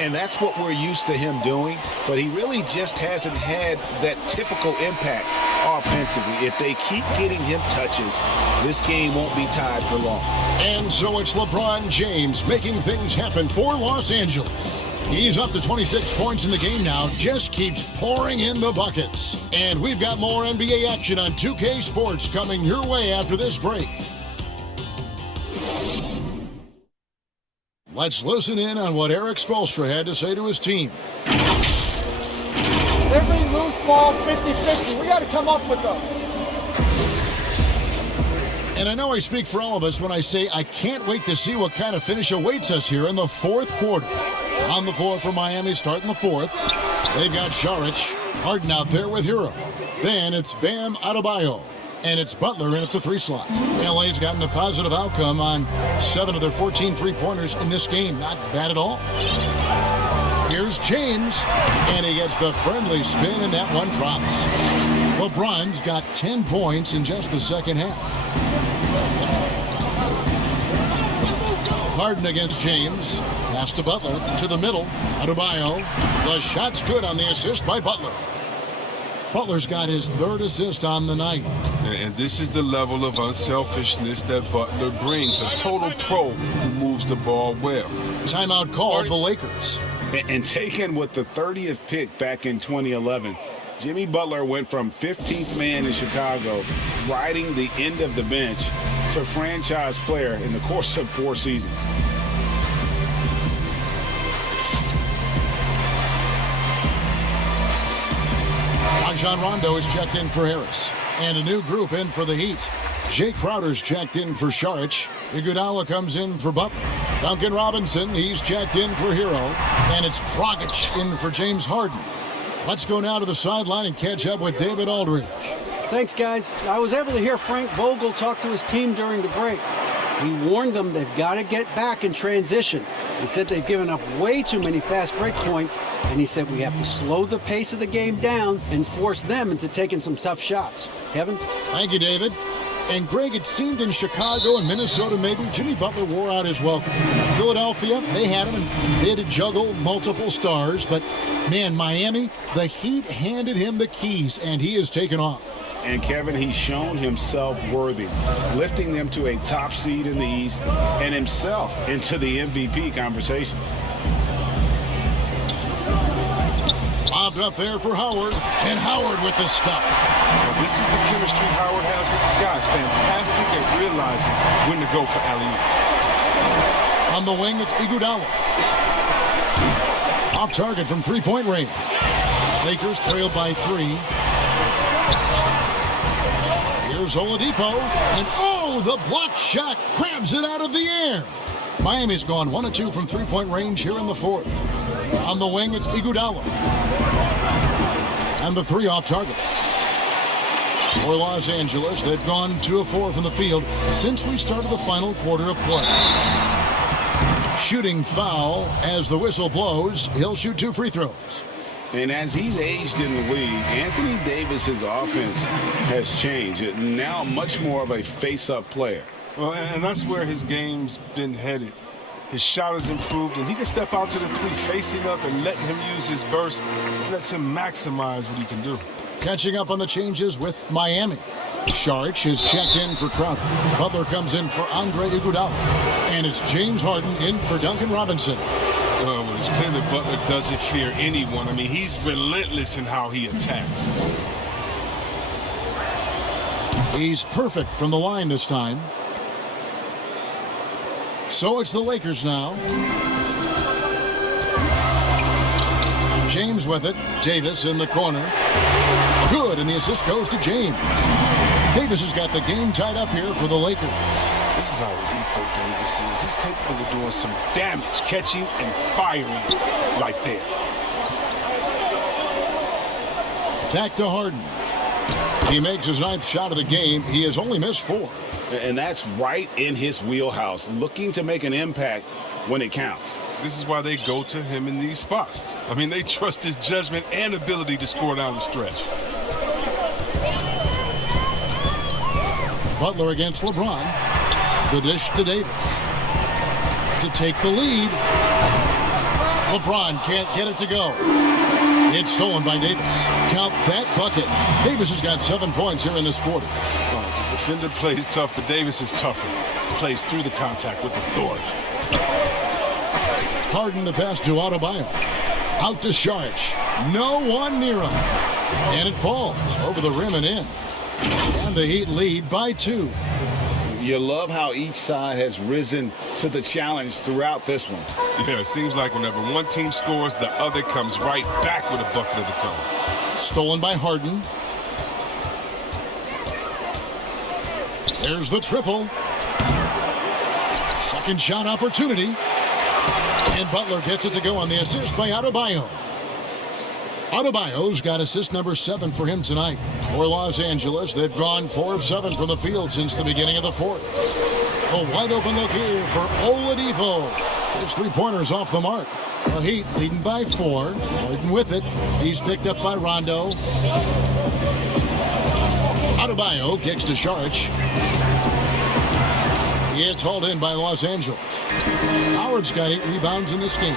And that's what we're used to him doing, but he really just hasn't had that typical impact offensively. If they keep getting him touches, this game won't be tied for long. And so it's LeBron James making things happen for Los Angeles. He's up to 26 points in the game now, just keeps pouring in the buckets. And we've got more NBA action on 2K Sports coming your way after this break. Let's listen in on what Eric Spoelstra had to say to his team. Every loose ball, 50-50. We got to come up with those. And I know I speak for all of us when I say I can't wait to see what kind of finish awaits us here in the 4th quarter. On the floor for Miami, starting the 4th. They've got Saric, Harden out there with Hero. Then it's Bam Adebayo. And it's Butler in at the 3 slot. LA's gotten a positive outcome on 7 of their 14 3-pointers in this game. Not bad at all. Here's James. And he gets the friendly spin, and that one drops. LeBron's got 10 points in just the second half. Harden against James. Pass to Butler. To the middle. Adebayo. The shot's good on the assist by Butler. Butler's got his 3rd assist on the night. And this is the level of unselfishness that Butler brings. A total pro who moves the ball well. Timeout called the Lakers. And taken with the 30th pick back in 2011, Jimmy Butler went from 15th man in Chicago, riding the end of the bench, to franchise player in the course of 4 seasons. Rajon Rondo is checked in for Harris. And a new group in for the Heat. Jay Crowder's checked in for Saric. Iguodala comes in for Butler. Duncan Robinson, he's checked in for Hero. And it's Dragic in for James Harden. Let's go now to the sideline and catch up with David Aldridge. Thanks, guys. I was able to hear Frank Vogel talk to his team during the break. He warned them they've got to get back in transition. He said they've given up way too many fast break points, and he said we have to slow the pace of the game down and force them into taking some tough shots. Kevin? Thank you, David. And Greg, it seemed in Chicago and Minnesota maybe Jimmy Butler wore out his welcome. Philadelphia, they had him and they had to juggle multiple stars. But, man, Miami, the Heat handed him the keys, and he has taken off. And Kevin, he's shown himself worthy, lifting them to a top seed in the East and himself into the MVP conversation. Bobbed up there for Howard, and Howard with the stuff. Now, this is the chemistry Howard has with his guys. Fantastic at realizing when to go for alley-oop. On the wing, it's Iguodala. Off target from three-point range. Lakers trail by 3. Here's Oladipo, and oh, the block shot grabs it out of the air. Miami's gone 1 of 2 from three-point range here in the fourth. On the wing, it's Iguodala. And the 3 off target. For Los Angeles, they've gone 2 of 4 from the field since we started the final quarter of play. Shooting foul as the whistle blows. He'll shoot 2 free throws. And as he's aged in the league, Anthony Davis's offense has changed. Now much more of a face-up player. Well, and that's where his game's been headed. His shot has improved, and he can step out to the 3, facing up and letting him use his burst. It lets him maximize what he can do. Catching up on the changes with Miami. Saric is checked in for Crowder. Butler comes in for Andre Iguodala. And it's James Harden in for Duncan Robinson. Well, it's clear that Butler doesn't fear anyone. I mean, he's relentless in how he attacks. He's perfect from the line this time. So it's the Lakers now. James with it. Davis in the corner. Good, and the assist goes to James. Davis has got the game tied up here for the Lakers. This is how lethal Davis is. He's capable of doing some damage, catching and firing right there. Back to Harden. He makes his 9th shot of the game. He has only missed 4. And that's right in his wheelhouse, looking to make an impact when it counts. This is why they go to him in these spots. I mean, they trust his judgment and ability to score down the stretch. Butler against LeBron. The dish to Davis. To take the lead. LeBron can't get it to go. It's stolen by Davis. Count that bucket. Davis has got 7 points here in this quarter. Oh, the defender plays tough, but Davis is tougher. Plays through the contact with authority. Harden the pass to Adebayo. Out to Saric. No one near him. And it falls over the rim and in. And the Heat lead by 2. You love how each side has risen to the challenge throughout this one. Yeah, it seems like whenever one team scores, the other comes right back with a bucket of its own. Stolen by Harden. There's the triple. Second shot opportunity. And Butler gets it to go on the assist by Adebayo. Adebayo's got assist number 7 for him tonight. For Los Angeles, they've gone 4 of 7 from the field since the beginning of the fourth. A wide open look here for Oladipo. His 3-pointer's off the mark. The Heat leading by 4. Harden with it. He's picked up by Rondo. Adebayo kicks to Saric. It's hauled in by Los Angeles. Howard's got 8 rebounds in this game.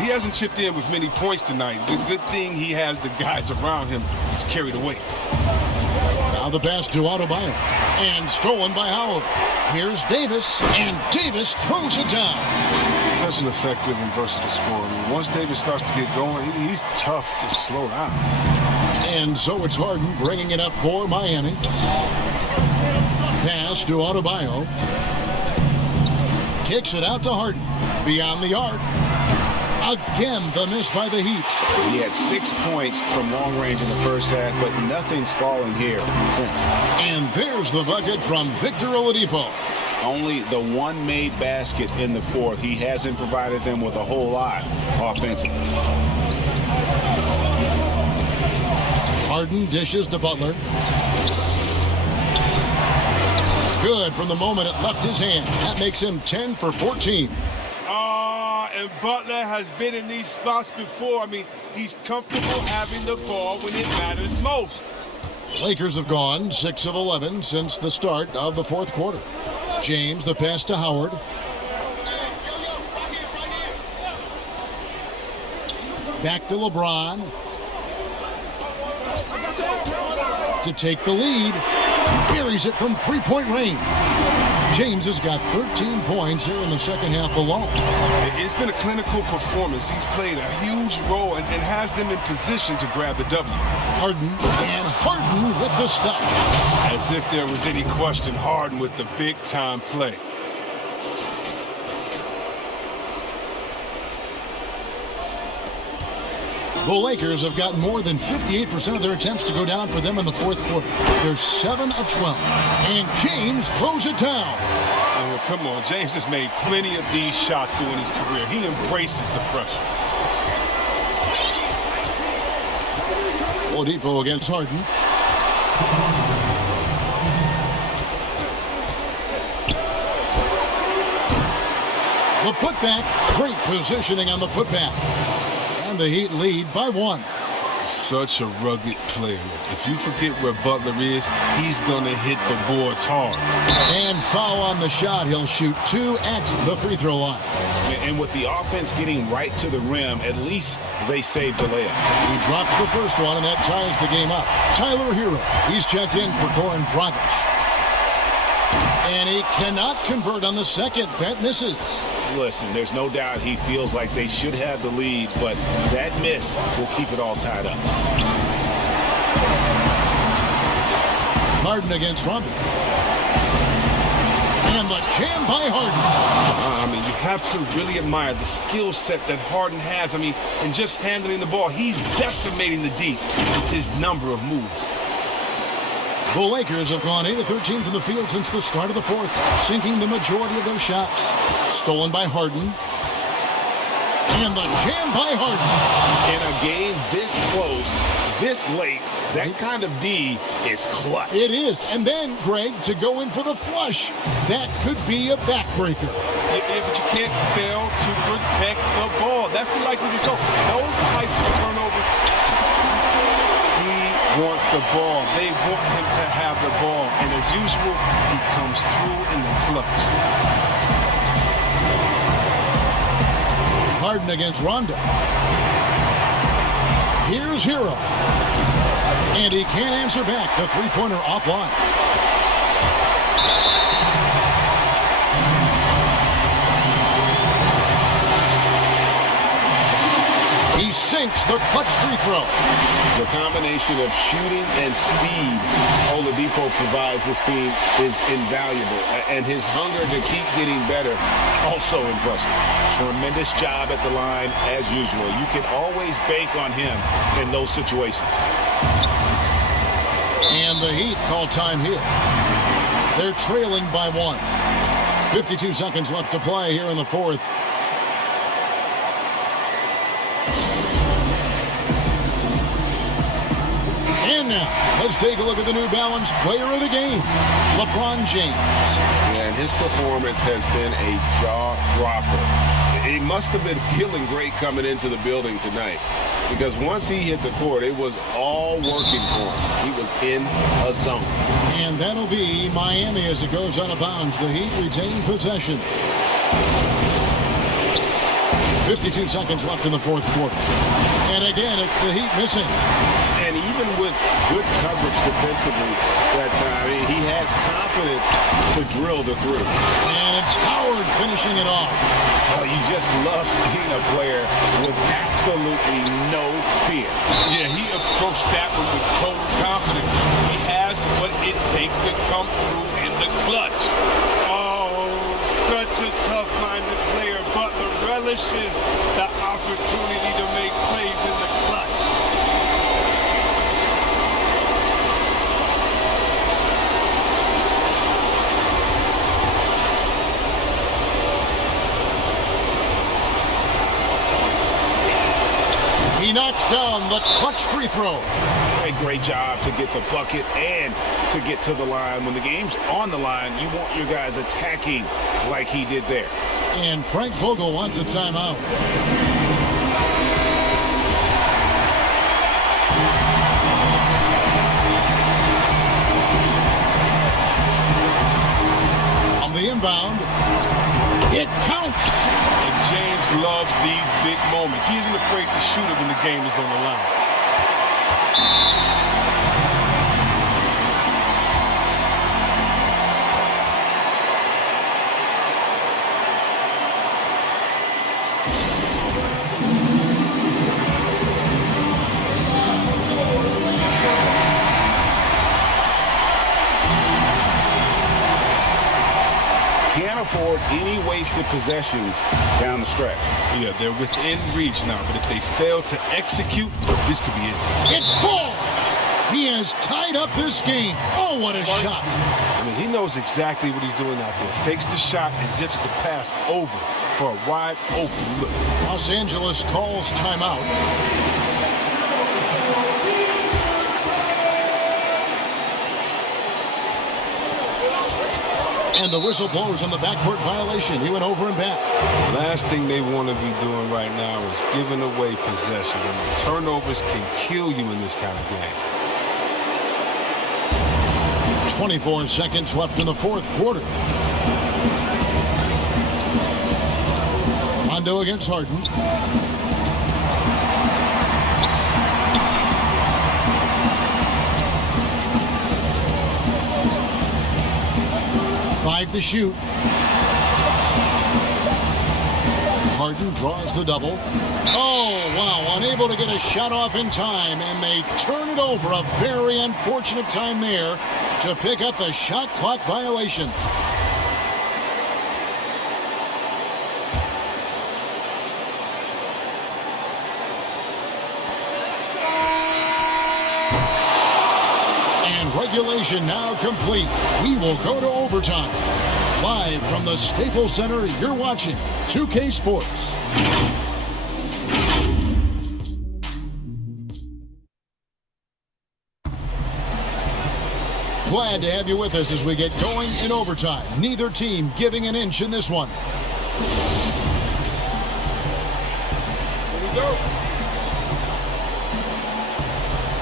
He hasn't chipped in with many points tonight. The good thing he has the guys around him to carry the weight. Now the pass to Adebayo. And stolen by Howard. Here's Davis. And Davis throws it down. Such an effective and versatile scorer. I mean, once Davis starts to get going, he's tough to slow down. And so it's Harden bringing it up for Miami. Pass to Adebayo. Kicks it out to Harden. Beyond the arc. Again, the miss by the Heat. He had 6 points from long range in the first half, but nothing's fallen here since. And there's the bucket from Victor Oladipo. Only the one made basket in the fourth. He hasn't provided them with a whole lot offensively. Harden dishes to Butler. Good. good from the moment it left his hand. That makes him 10 for 14. And Butler has been in these spots before. I mean, he's comfortable having the ball when it matters most. Lakers have gone 6 of 11 since the start of the fourth quarter. James, the pass to Howard. Back to LeBron. To take the lead. Buries it from three-point range. James has got 13 points here in the second half alone. It's been a clinical performance. He's played a huge role and has them in position to grab the W. Harden with the stop. As if there was any question, Harden with the big-time play. The Lakers have gotten more than 58% of their attempts to go down for them in the fourth quarter. They're 7 of 12. And James throws it down. Oh, come on. James has made plenty of these shots during his career. He embraces the pressure. Oladipo against Harden. The putback. Great positioning on the putback. And the Heat lead by 1. Such a rugged player. If you forget where Butler is, he's going to hit the boards hard. And foul on the shot. He'll shoot 2 at the free throw line. And with the offense getting right to the rim, at least they saved the layup. He drops the first one, and that ties the game up. Tyler Hero. He's checked in for Goran Dragic. And he cannot convert on the second. That misses. Listen, there's no doubt he feels like they should have the lead, but that miss will keep it all tied up. Harden against Rondo. And the jam by Harden. I mean, you have to really admire the skill set that Harden has. I mean, in just handling the ball, he's decimating the D with his number of moves. The Lakers have gone 8 of 13 from the field since the start of the fourth, sinking the majority of their shots. Stolen by Harden. And the jam by Harden. In a game this close, this late, that kind of D is clutch. It is. And then, Greg, to go in for the flush, that could be a backbreaker. Yeah, but you can't fail to protect the ball. That's the likely result. Those types of turnovers, wants the ball. They want him to have the ball. And as usual, he comes through in the clutch. Harden against Rondo. Here's Hero. And he can't answer back. The three-pointer offline. He sinks the clutch free throw. The combination of shooting and speed Oladipo provides this team is invaluable. And his hunger to keep getting better, also impressive. Tremendous job at the line as usual. You can always bank on him in those situations. And the Heat call time here. They're trailing by 1. 52 seconds left to play here in the fourth. And now, let's take a look at the New Balance player of the game, LeBron James. And his performance has been a jaw-dropper. He must have been feeling great coming into the building tonight, because once he hit the court, it was all working for him. He was in a zone. And that'll be Miami as it goes out of bounds. The Heat retain possession. 52 seconds left in the fourth quarter. And again, it's the Heat missing. And even with good coverage defensively that time, he has confidence to drill the through. And it's Howard finishing it off. Oh, you just love seeing a player with absolutely no fear. Yeah, he approached that one with total confidence. He has what it takes to come through in the clutch. Oh, such a tough-minded player. Butler relishes the opportunity to make plays in the clutch. He knocks down the clutch free throw. a great job to get the bucket and to get to the line. When the game's on the line, you want your guys attacking like he did there. And Frank Vogel wants a timeout. On the inbound, it counts. And James loves these big moments. He isn't afraid to shoot it when the game is on the line. Can't afford any wasted possessions down the stretch. Yeah, they're within reach now, but if they fail to execute, this could be it. It falls! He has tied up this game. Oh, what a shot. I mean, he knows exactly what he's doing out there. Fakes the shot and zips the pass over for a wide open look. Los Angeles calls timeout. And the whistle blows on the backcourt violation. He went over and back. Last thing they want to be doing right now is giving away possessions. I mean, turnovers can kill you in this kind of game. 24 seconds left in the fourth quarter. Rondo against Harden. Five to shoot. Harden draws the double. Oh, wow, unable to get a shot off in time, and they turn it over. A very unfortunate time there to pick up the shot clock violation. And regulation now complete. We will go to overtime. Live from the Staples Center, you're watching 2K Sports. Glad to have you with us as we get going in overtime. Neither team giving an inch in this one. Here we go.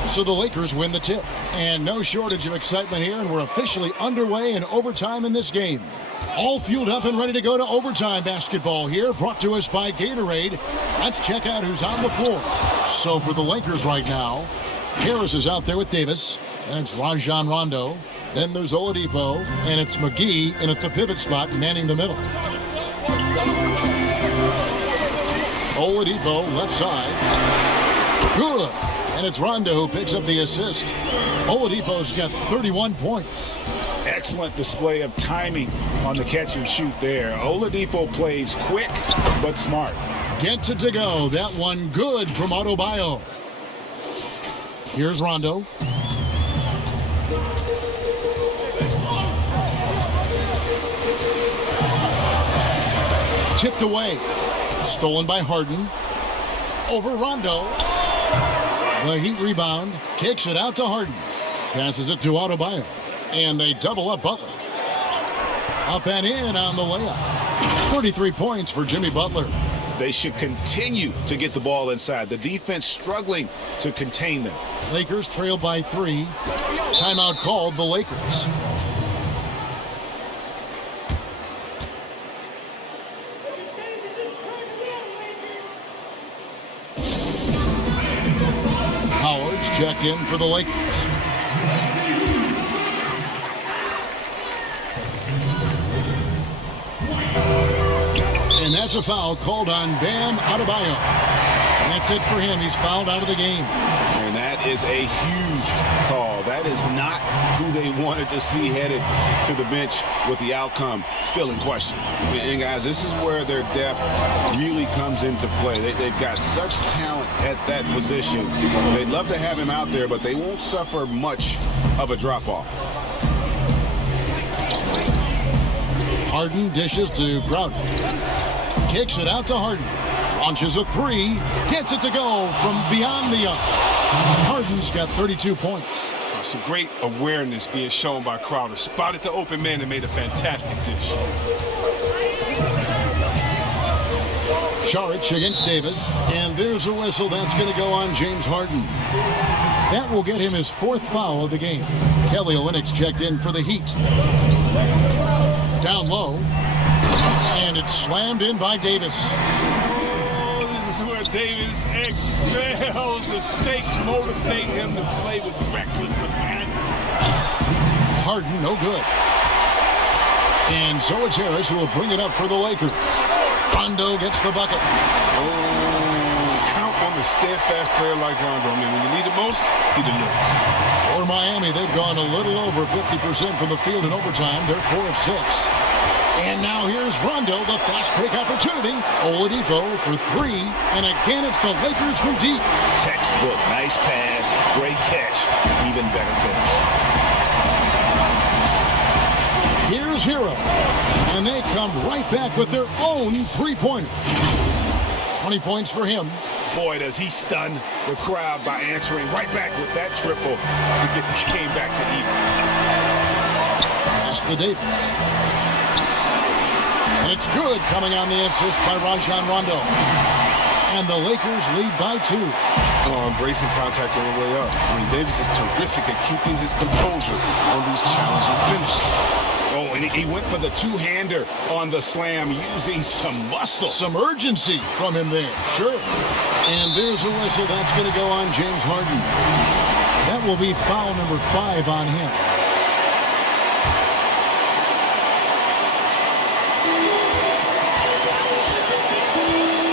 So the Lakers win the tip. And no shortage of excitement here, and we're officially underway in overtime in this game. All fueled up and ready to go to overtime basketball here, brought to us by Gatorade. Let's check out who's on the floor. So for the Lakers right now, Harris is out there with Davis, and it's Rajon Rondo. Then there's Oladipo, and it's McGee in at the pivot spot, manning the middle. Oladipo, left side. Good. And it's Rondo who picks up the assist. Oladipo's got 31 points. Excellent display of timing on the catch and shoot there. Oladipo plays quick but smart. Gets it to go. That one good from Adebayo. Here's Rondo. Tipped away. Stolen by Harden. Over Rondo. The Heat rebound. Kicks it out to Harden. Passes it to Adebayo. And they double up Butler. Up and in on the layup. 33 points for Jimmy Butler. They should continue to get the ball inside. The defense struggling to contain them. Lakers trail by 3. Timeout called the Lakers. Howard's check in for the Lakers. And that's a foul called on Bam Adebayo. That's it for him. He's fouled out of the game. And that is a huge call. That is not who they wanted to see headed to the bench with the outcome still in question. And guys, this is where their depth really comes into play. They've got such talent at that position. They'd love to have him out there, but they won't suffer much of a drop-off. Harden dishes to Crowder. Kicks it out to Harden. Launches a 3. Gets it to go from beyond the arc. Harden's got 32 points. Some great awareness being shown by Crowder. Spotted the open man and made a fantastic dish. Saric against Davis, and there's a whistle that's going to go on James Harden. That will get him his 4th foul of the game. Kelly Olynyk checked in for the Heat. Down low, and it's slammed in by Davis. Oh, this is where Davis excels. The stakes motivate him to play with reckless abandon. Harden, no good. And so it's Harris who will bring it up for the Lakers. Rondo gets the bucket. Oh, count on the steadfast player like Rondo. I mean, when you need it most, he delivers. For Miami, they've gone a little over 50% from the field in overtime. They're 4 of 6. And now here's Rondo, the fast break opportunity. Oladipo for 3. And again, it's the Lakers from deep. Textbook, nice pass, great catch, even better finish. Here's Hero. And they come right back with their own 3-pointer. 20 points for him. Boy, does he stun the crowd by answering right back with that triple to get the game back to even. Pass to Davis. And it's good, coming on the assist by Rajon Rondo. And the Lakers lead by 2. Oh, embracing contact on the way up. I mean, Davis is terrific at keeping his composure on these challenging finishes. Oh, and he went for the two-hander on the slam, using some muscle. Some urgency from him there, sure. And there's a whistle that's going to go on James Harden. That will be foul number 5 on him.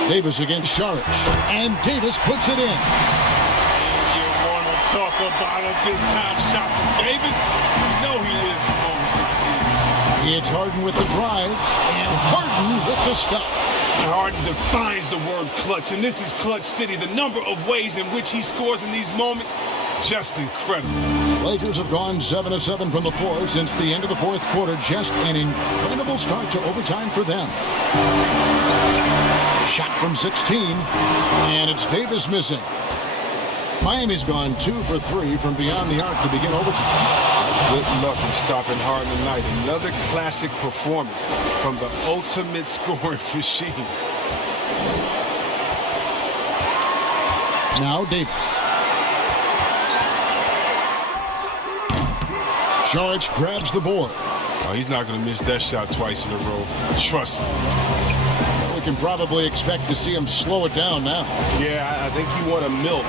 Davis against Saric, and Davis puts it in. You want to talk about a big-time shot from Davis? You know he lives for moments like these. It's Harden with the drive, and Harden with the stuff. Harden defines the word clutch, and this is Clutch City. The number of ways in which he scores in these moments, just incredible. Lakers have gone 7 of 7 from the floor since the end of the 4th quarter. Just an incredible start to overtime for them. Shot from 16, and it's Davis missing. Miami's gone 2 for 3 from beyond the arc to begin overtime. Good luck in stopping Harden tonight. Another classic performance from the ultimate scoring machine. Now Davis. Saric grabs the board. Oh, he's not going to miss that shot twice in a row. Trust me. We can probably expect to see him slow it down now. Yeah, I think you want to milk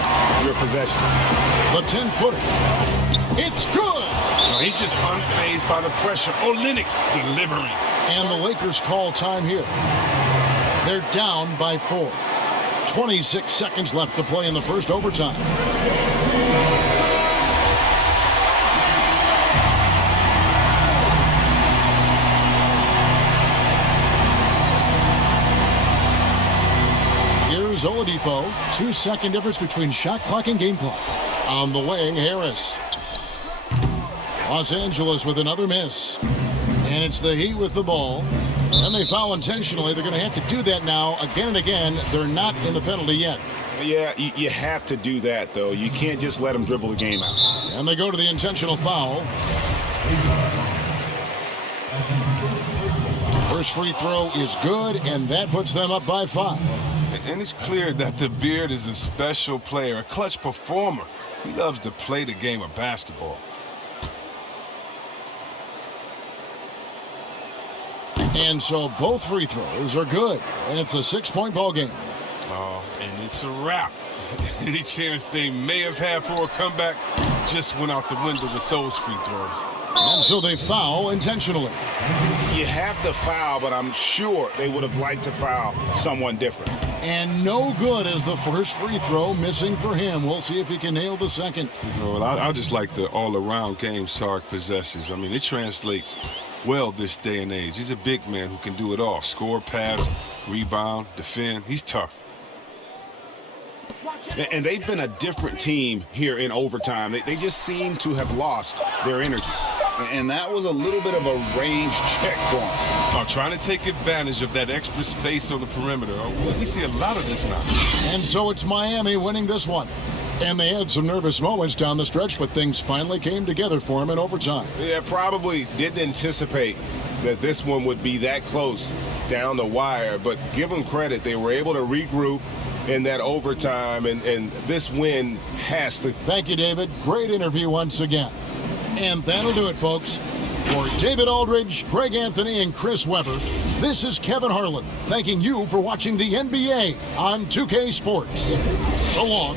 your possession. The 10-footer. It's good! No, he's just unfazed by the pressure. Olynyk delivering. And the Lakers call time here. They're down by 4. 26 seconds left to play in the first overtime. Here's Oladipo. 2-second difference between shot clock and game clock. On the wing, Harris. Los Angeles with another miss. And it's the Heat with the ball. And they foul intentionally. They're going to have to do that now again and again. They're not in the penalty yet. Yeah, you have to do that, though. You can't just let them dribble the game out. And they go to the intentional foul. First free throw is good, and that puts them up by 5. And it's clear that the Beard is a special player, a clutch performer. He loves to play the game of basketball. And so both free throws are good, and it's a 6-point ball game. Oh, and it's a wrap. Any chance they may have had for a comeback just went out the window with those free throws. And so they foul intentionally. You have to foul, but I'm sure they would have liked to foul someone different. And no good as the first free throw missing for him. We'll see if he can nail the second. Well, I just like the all-around game Saric possesses. I mean, it translates well this day and age. He's a big man who can do it all. Score, pass, rebound, defend. He's tough. And they've been a different team here in overtime. They just seem to have lost their energy. And that was a little bit of a range check for them. Trying to take advantage of that extra space on the perimeter. We see a lot of this now. And so it's Miami winning this one. And they had some nervous moments down the stretch, but things finally came together for them in overtime. Yeah, probably didn't anticipate that this one would be that close down the wire, but give them credit. They were able to regroup in that overtime, and this win has to. Thank you, David. Great interview once again. And that'll do it, folks. For David Aldridge, Greg Anthony, and Chris Webber, this is Kevin Harlan thanking you for watching the NBA on 2K Sports. So long.